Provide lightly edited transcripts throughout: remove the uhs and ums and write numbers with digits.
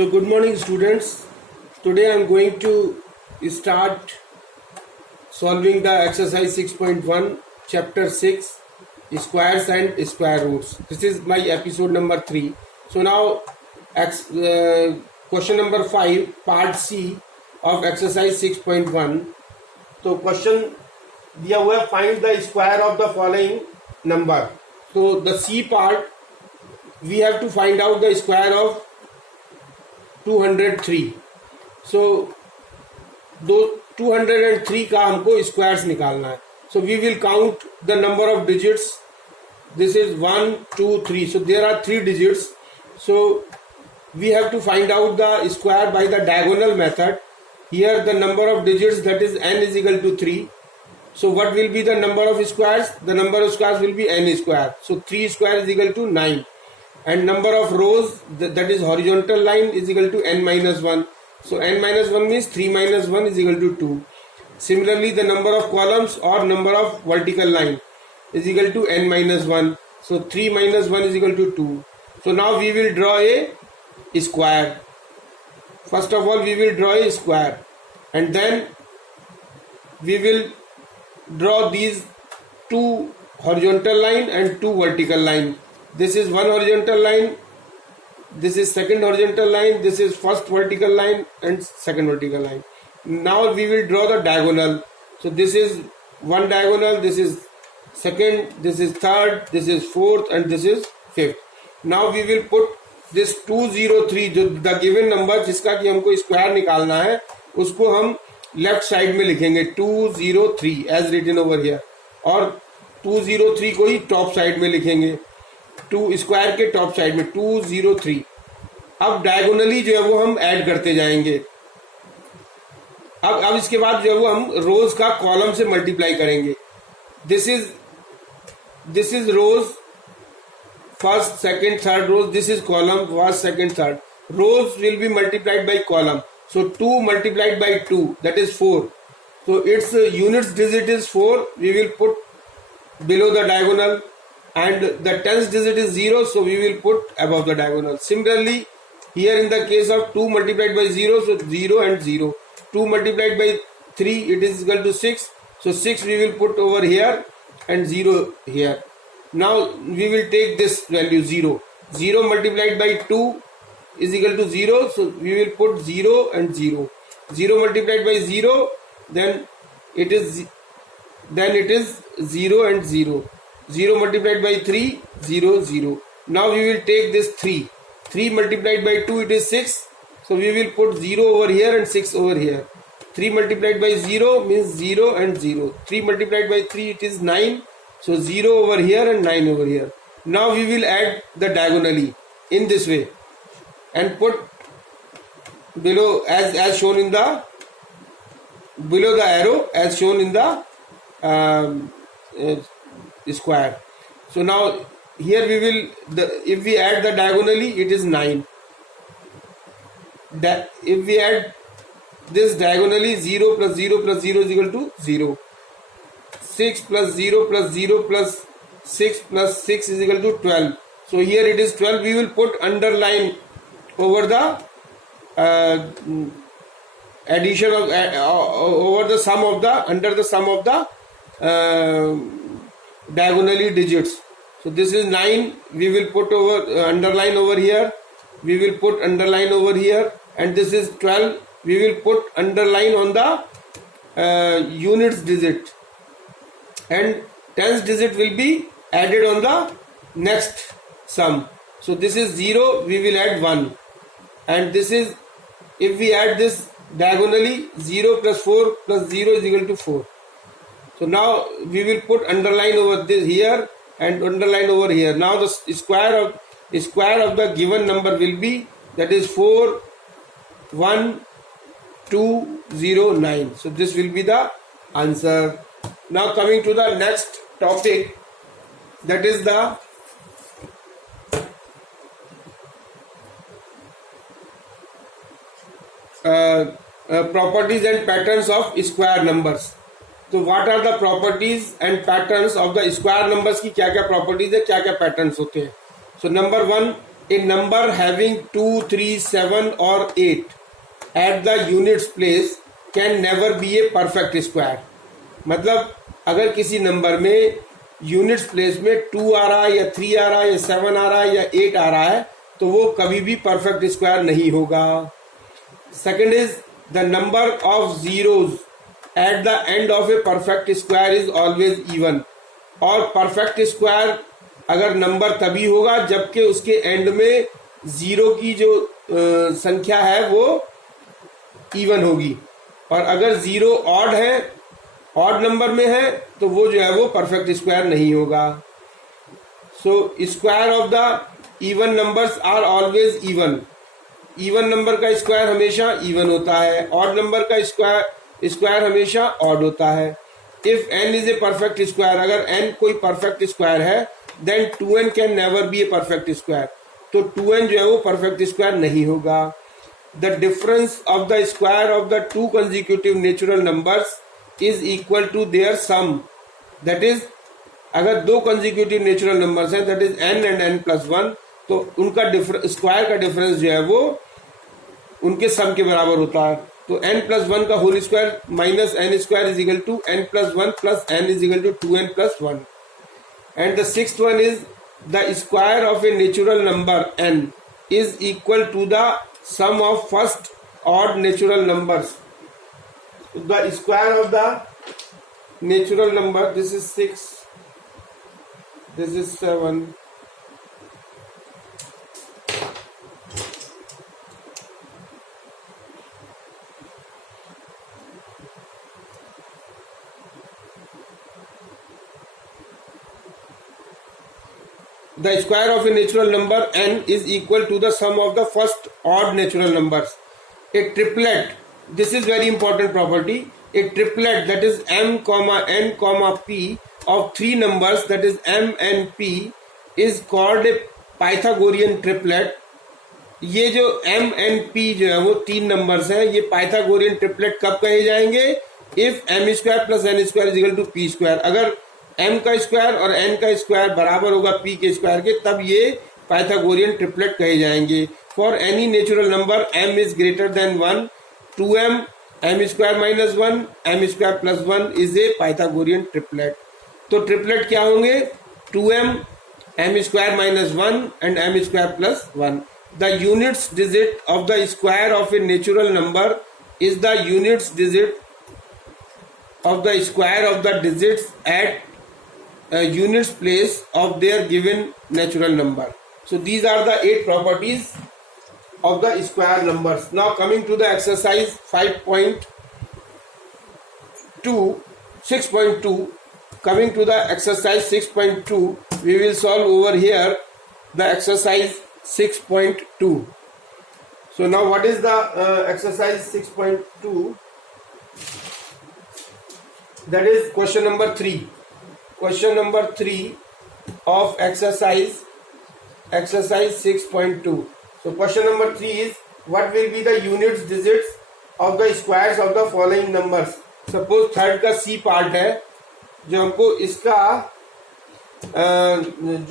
So good morning students. Today I am going to start solving the exercise 6.1 chapter 6 squares and square roots. This is my episode number 3. So now question number 5 part C of exercise 6.1. तो question दिया हुआ है find the square of the following number. So the C part we have to find out the square of 203. So दो 203 का हमको squares निकालना है. So we will count the number of digits. This is 1, 2, 3. So there are 3 digits. So we have to find out the square by the diagonal method. Here the number of digits, that is n is equal to 3. So what will be the number of squares? The number of squares will be n square. So 3 square is equal to 9. And number of rows, that is horizontal line, is equal to n minus 1. So n minus 1 means 3 minus 1 is equal to 2. Similarly, the number of columns or number of vertical line is equal to n minus 1. So 3 minus 1 is equal to 2. So now we will draw a square. First of all, we will draw a square, and then we will draw these 2 horizontal line and 2 vertical line. This is one horizontal line, this is second horizontal line, this is first vertical line and second vertical line. Now we will draw the diagonal. So this is one diagonal, this is second, this is third, this is fourth and this is fifth. Now we will put this 203, जो the given number जिसका कि हमको square निकालना है, उसको हम left side में लिखेंगे 203 एज रिटन ओवर हियर, और 203 को ही टॉप साइड में लिखेंगे, 2 स्क्वायर के टॉप साइड में 203. अब डायगोनली जो है वो हम ऐड करते जाएंगे. अब इसके बाद जो है वो हम रोज का कॉलम से मल्टीप्लाई करेंगे. This is rows, first second third rows, this is column first second third. Rows will be multiplied by column. So 2 multiplied by 2, that is 4. So its units digit is 4. We will put below the diagonal, and the tens digit is 0. So we will put above the diagonal. Similarly, here in the case of 2 multiplied by 0, so 0 and 0. 2 multiplied by 3, it is equal to 6. So 6 we will put over here and 0 here. Now we will take this value 0. 0 multiplied by 2 is equal to 0, so we will put 0 and 0. 0 multiplied by 0, then it is 0 and 0. 0 multiplied by 3, 0, 0. Now we will take this 3. 3 multiplied by 2, it is 6, so we will put 0 over here and 6 over here. 3 multiplied by 0 means 0 and 0. 3 multiplied by 3, it is 9, so 0 over here and 9 over here. Now we will add the diagonally in this way and put below as shown in the below the arrow as shown in the square. So now here we will if we add the diagonally, it is 9. If we add this diagonally, 0 plus 0 plus 0 is equal to 0. 6 plus 0 plus 0 plus 6 plus 6 is equal to 12. So here it is 12. We will put underline over the addition of over the sum of the under the sum of the diagonally digits. So this is 9. We will put over underline over here. We will put underline over here, and this is 12. We will put underline on the units digit, and tens digit will be added on the next sum. So this is 0. We will add 1. And this is, if we add this diagonally, 0 plus 4 plus 0 is equal to 4. So now we will put underline over this here and underline over here. Now the square of the given number will be, that is 4, 1, 2, 0, 9. So this will be the answer. Now coming to the next topic, that is the properties and patterns of square numbers. तो what are the properties and patterns of the square numbers की क्या क्या properties है, क्या क्या patterns होते हैं. So number 1, a number having 2, 3, 7 or 8 at the units place can never be a perfect square. मतलब अगर किसी नंबर में यूनिट्स प्लेस में 2 आ रहा है या 3 आ रहा है या 7 आ रहा है या 8 आ रहा है तो वो कभी भी परफेक्ट स्क्वायर नहीं होगा. Second is the number of zeros at the end of A perfect square is always even. और परफेक्ट स्क्वायर अगर नंबर तभी होगा जबकि उसके एंड में जीरो की जो संख्या है वो इवन होगी. और अगर जीरो ऑड है, ऑड नंबर में है, तो वो जो है वो परफेक्ट स्क्वायर नहीं होगा. So square of the even numbers are always even. Even number का स्क्वायर हमेशा इवन होता है, ऑड नंबर का स्क्वायर हमेशा ऑड होता है. If n is a perfect square, अगर n कोई परफेक्ट स्क्वायर है, then 2n can never be a perfect square. तो 2n जो है वो परफेक्ट स्क्वायर नहीं होगा. The difference of the square of the two consecutive natural numbers is equal to their sum. That is, अगर दो consecutive natural numbers हैं, that is n and n plus 1, तो उनका स्क्वायर का डिफरेंस जो है वो उनके सम के बराबर होता है. तो n प्लस 1 का whole square minus n square is equal to n plus 1 plus n is equal to 2n plus 1. And the sixth one is the square of a natural number n is equal to the sum of first odd natural numbers. The square of the natural number, this is 6, this is 7, the square of a natural number n is equal to the sum of the first odd natural numbers. A triplet, this is very important property. A triplet, that is m comma n comma p of three numbers, that is m and p, is called a Pythagorean triplet. ये जो m and p जो है वो तीन numbers हैं, ये Pythagorean triplet कब कहे जाएंगे? If m square plus n square is equal to p square. अगर m का स्क्वायर और n का स्क्वायर बराबर होगा p के स्क्वायर के, तब ये पाइथागोरियन ट्रिपलेट कहे जाएंगे. For any natural number m is greater than 1, 2m m square minus 1 m square plus 1 is a Pythagorean triplet. तो ट्रिपलेट क्या होंगे? 2m m square minus 1 and m square plus 1. The units digit of the square of a natural number is the units digit of the square of the digits at units place of their given natural number. So these are the 8 properties of the square numbers. Now coming to the exercise 6.2, coming to the exercise 6.2, we will solve over here the exercise 6.2. So now what is the exercise 6.2? That is question number 3. Question number 3 of exercise 6.2. So question number 3 is, what will be the units digits of the squares of the following numbers? Suppose third का C part है, जो हमको इसका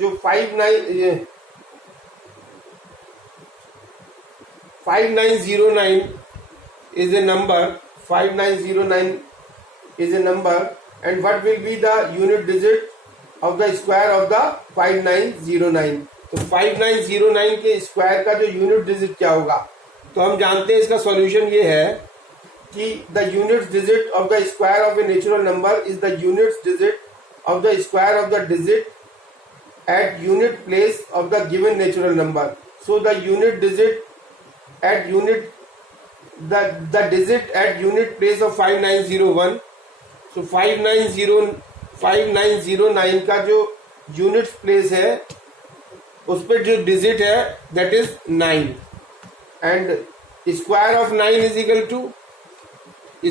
जो 5909 is a number. 5909 is a number. And what will be the unit digit of the square of the 5909? तो 5909 के square का जो यूनिट डिजिट क्या होगा? तो हम जानते हैं इसका सॉल्यूशन ये है कि the unit digit of the square of a natural number is the unit digit of the square of the digit at unit place of the given natural number. So the unit digit at unit the digit at unit place of 5901. तो 5909 का जो unit place है उस पर जो digit है that is 9. And square of 9 is equal to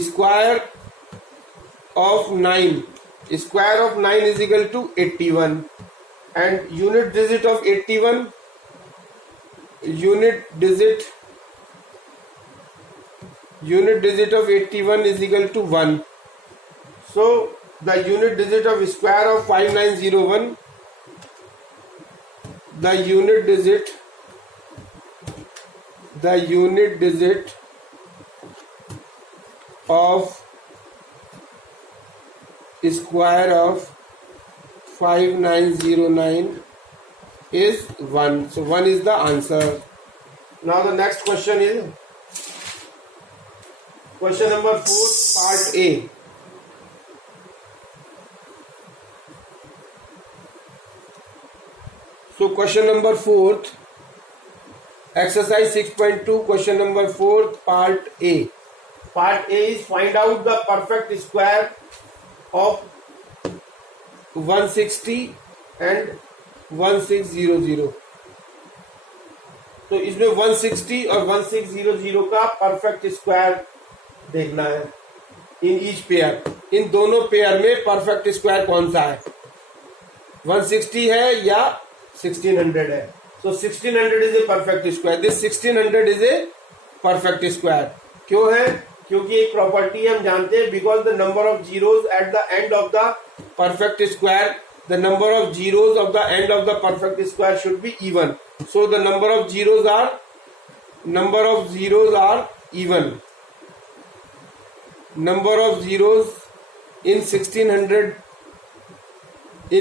square of 9 is equal to 81. And unit digit of 81 of 81 is equal to 1. So the unit digit of square of 5901, the unit digit the unit digit of square of 5909 is 1. So 1 is the answer. Now the next question is question number 4, part A. So question number 4, exercise 6.2, question number 4, part A. Part A is find out the perfect square of 160 and 1600. तो इसमें 160 और 1600 का perfect square देखना है in each pair. इन दोनों pair में perfect square कौन सा है, 160 है या 1600 है. So 1600 is a perfect square. This 1600 is a perfect square. क्यों है? क्योंकि एक प्रॉपर्टी हम जानते हैं, because the number of zeros at the end of the perfect square, the number of zeros of the end of the perfect square should be even. So the number of zeros are even. Number of zeros in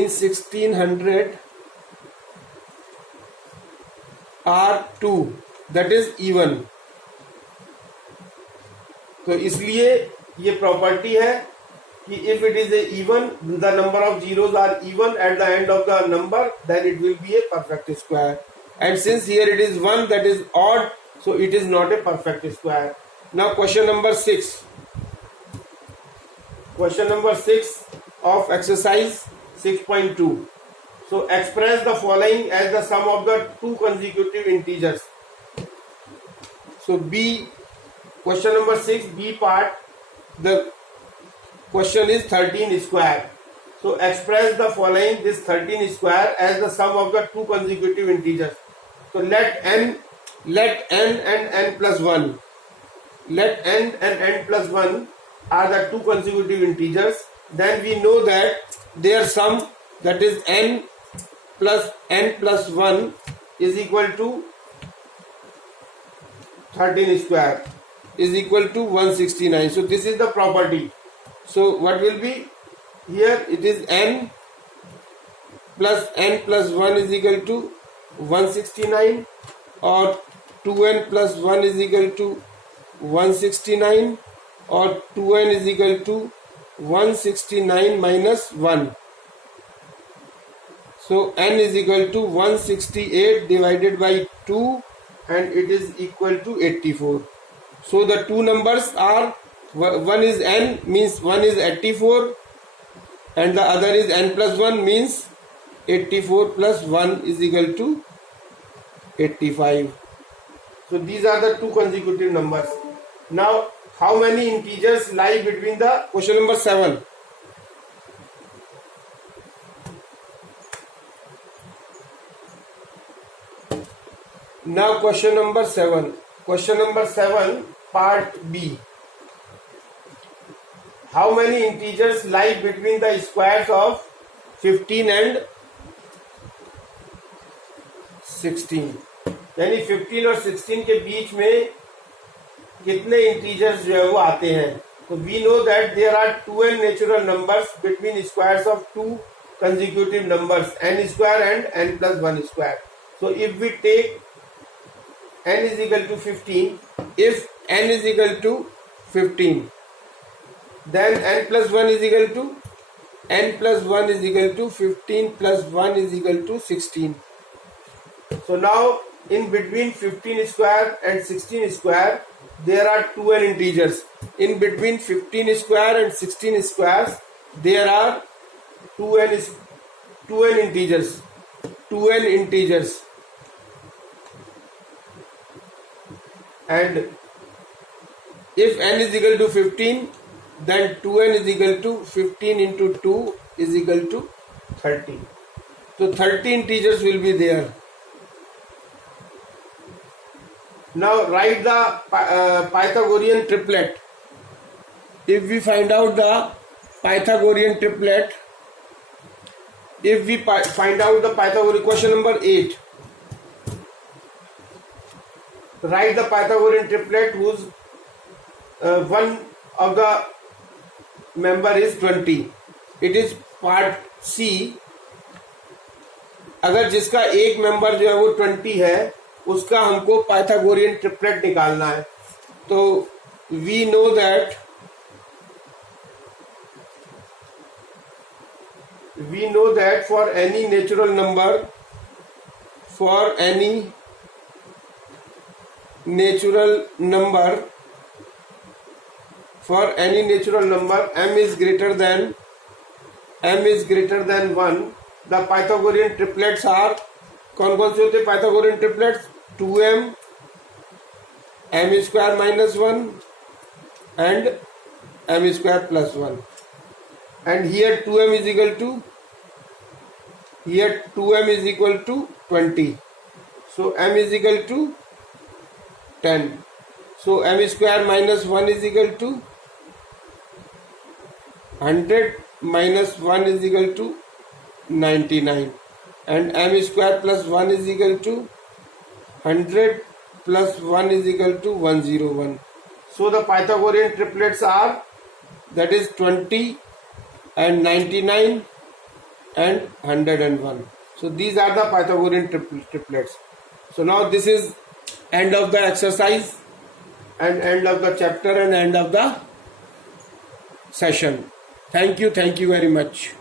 1600 are 2, that is even. तो इसलिए ये property है कि if it is a even, the number of zeros are even at the end of the number, then it will be a perfect square. And since here it is 1, that is odd, so it is not a perfect square. Now question number 6. Question number 6 of exercise 6.2. So express the following as the sum of the two consecutive integers. So B, question number 6, B part, the question is 13 square. So express the following, this 13 square, as the sum of the two consecutive integers. So let n and n plus 1. Let n and n plus 1 are the two consecutive integers. Then we know that their sum, that is n plus 1, is equal to 13 square, is equal to 169. So this is the property. So what will be here? It is n plus 1 is equal to 169, or 2n plus 1 is equal to 169, or 2n is equal to 169 minus 1. So n is equal to 168 divided by 2, and it is equal to 84. So the two numbers are, one is n, means one is 84, and the other is n plus 1, means 84 plus 1 is equal to 85. So these are the two consecutive numbers. Now how many integers lie between the, question number 7. Now question number 7. Question number 7, part B. How many integers lie between the squares of 15 and 16? यानी 15 और 16 के बीच में कितने integers जो है वो आते हैं? तो we know that there are 2n natural numbers between squares of two consecutive numbers, n square and n plus 1 square. So if we take n is equal to 15, if n is equal to 15, then n plus 1 is equal to, n plus 1 is equal to 15 plus 1 is equal to 16. So now in between 15 square and 16 square there are 2n integers. In between 15 square and 16 squares there are 2n integers. 2n integers. And if n is equal to 15, then 2n is equal to 15 into 2 is equal to 30. So 30 integers will be there. Now write the Pythagorean triplet. If we find out the Pythagorean triplet, if we find out the Pythagorean, question number 8. write the Pythagorean triplet whose one of the member is 20. It is part C. अगर जिसका एक member जो है वो 20 है, उसका हमको Pythagorean triplet निकालना है. तो we know that for any natural number m is greater than 1. The Pythagorean triplets are, कौन कौन से होते हैं Pythagorean triplets? 2m, m square minus 1 and m square plus 1. And here 2m is equal to 20. So m is equal to 10. So m square minus 1 is equal to 100 minus 1 is equal to 99, and m square plus 1 is equal to 100 plus 1 is equal to 101. So the Pythagorean triplets are, that is 20 and 99 and 101. So these are the Pythagorean triplets. So now this is end of the exercise and end of the chapter and end of the session. Thank you very much.